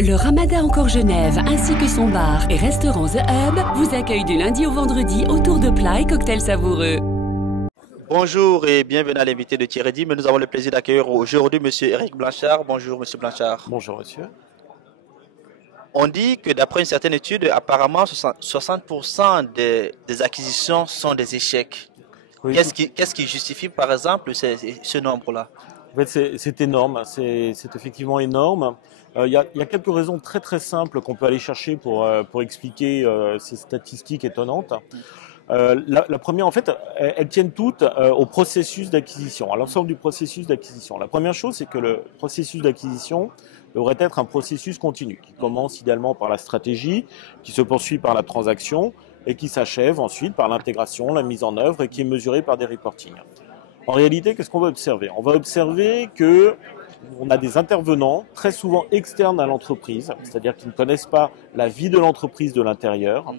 Le Ramada Encore Genève, ainsi que son bar et restaurant The Hub, vous accueillent du lundi au vendredi autour de plats et cocktails savoureux. Bonjour et bienvenue à l'invité de Thierry Di, mais nous avons le plaisir d'accueillir aujourd'hui Monsieur Éric Blanchard. Bonjour Monsieur Blanchard. Bonjour monsieur. On dit que d'après une certaine étude, apparemment 60% des acquisitions sont des échecs. Oui, Qu'est-ce qui justifie par exemple ce nombre-là? en fait, c'est énorme, c'est effectivement énorme. Il y a quelques raisons très très simples qu'on peut aller chercher pour expliquer ces statistiques étonnantes. La première, en fait, elles tiennent toutes au processus d'acquisition, à l'ensemble du processus d'acquisition. La première chose, c'est que le processus d'acquisition devrait être un processus continu, qui commence idéalement par la stratégie, qui se poursuit par la transaction et qui s'achève ensuite par l'intégration, la mise en œuvre et qui est mesuré par des reportings. En réalité, qu'est-ce qu'on va observer? On va observer que on a des intervenants très souvent externes à l'entreprise, c'est-à-dire qui ne connaissent pas la vie de l'entreprise de l'intérieur.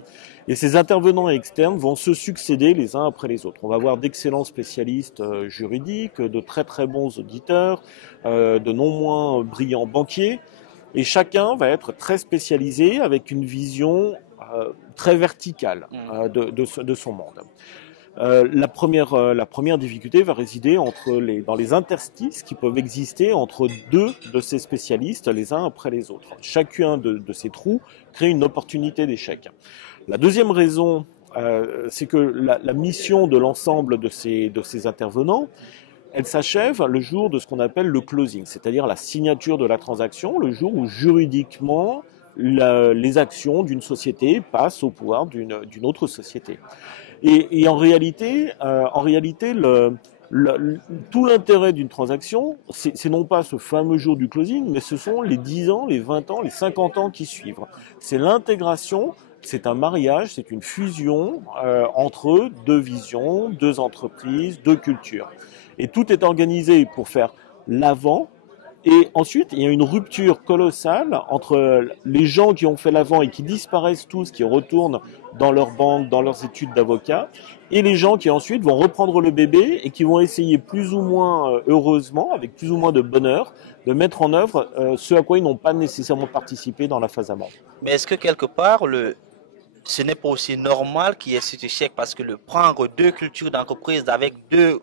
Et ces intervenants externes vont se succéder les uns après les autres. On va avoir d'excellents spécialistes juridiques, de très très bons auditeurs, de non moins brillants banquiers. Et chacun va être très spécialisé avec une vision très verticale de son monde. La première difficulté va résider dans les interstices qui peuvent exister entre deux de ces spécialistes les uns après les autres. Chacun de ces trous crée une opportunité d'échec. La deuxième raison, c'est que la mission de l'ensemble de ces intervenants, elle s'achève le jour de ce qu'on appelle le closing, c'est-à-dire la signature de la transaction, le jour où juridiquement les actions d'une société passent au pouvoir d'une autre société. Et en réalité, tout l'intérêt d'une transaction, c'est non pas ce fameux jour du closing, mais ce sont les 10 ans, les 20 ans, les 50 ans qui suivent. C'est l'intégration, c'est un mariage, c'est une fusion entre deux visions, deux entreprises, deux cultures. Et tout est organisé pour faire l'avant. Et ensuite, il y a une rupture colossale entre les gens qui ont fait l'avant et qui disparaissent tous, qui retournent dans leur banque, dans leurs études d'avocat, et les gens qui ensuite vont reprendre le bébé et qui vont essayer plus ou moins heureusement, avec plus ou moins de bonheur, de mettre en œuvre ce à quoi ils n'ont pas nécessairement participé dans la phase amont. Mais est-ce que quelque part, ce n'est pas aussi normal qu'il y ait cet échec parce que prendre deux cultures d'entreprise avec deux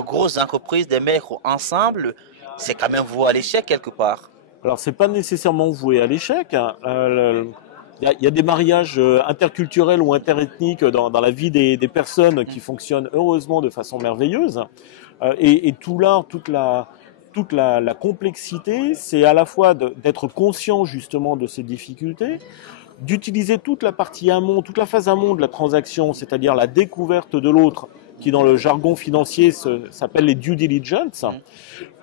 grosses entreprises, des maîtres ensemble, c'est quand même voué à l'échec quelque part. Alors, c'est pas nécessairement voué à l'échec. Il y a des mariages interculturels ou interethniques dans la vie des personnes qui fonctionnent heureusement de façon merveilleuse. Et tout l'art, toute la complexité, c'est à la fois d'être conscient justement de ces difficultés, d'utiliser toute la partie amont, toute la phase amont de la transaction, c'est-à-dire la découverte de l'autre, qui dans le jargon financier s'appelle les due diligence,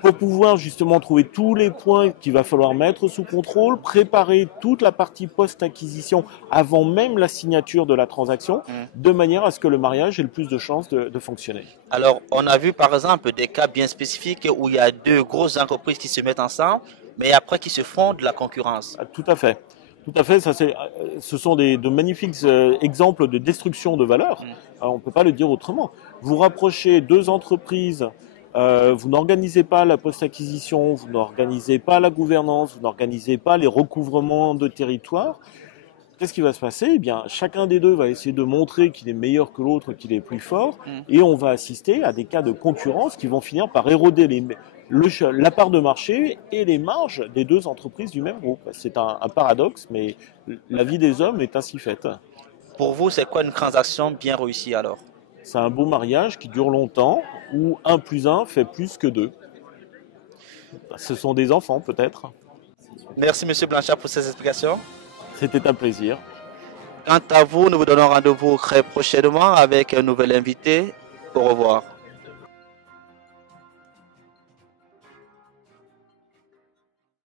pour pouvoir justement trouver tous les points qu'il va falloir mettre sous contrôle, préparer toute la partie post-acquisition avant même la signature de la transaction, de manière à ce que le mariage ait le plus de chances de fonctionner. Alors, on a vu par exemple des cas bien spécifiques où il y a deux grosses entreprises qui se mettent ensemble, mais après qui se font de la concurrence. Tout à fait. Tout à fait, ce sont de magnifiques exemples de destruction de valeur. On ne peut pas le dire autrement. Vous rapprochez deux entreprises, vous n'organisez pas la post-acquisition, vous n'organisez pas la gouvernance, vous n'organisez pas les recouvrements de territoire. Qu'est-ce qui va se passer? Eh bien, chacun des deux va essayer de montrer qu'il est meilleur que l'autre, qu'il est plus fort, et on va assister à des cas de concurrence qui vont finir par éroder la part de marché et les marges des deux entreprises du même groupe. C'est un paradoxe, mais la vie des hommes est ainsi faite. Pour vous, c'est quoi une transaction bien réussie alors? C'est un beau mariage qui dure longtemps, où 1 + 1 fait plus que 2. Ce sont des enfants peut-être. Merci Monsieur Blanchard pour ces explications. C'était un plaisir. Quant à vous, nous vous donnons rendez-vous très prochainement avec un nouvel invité. Au revoir.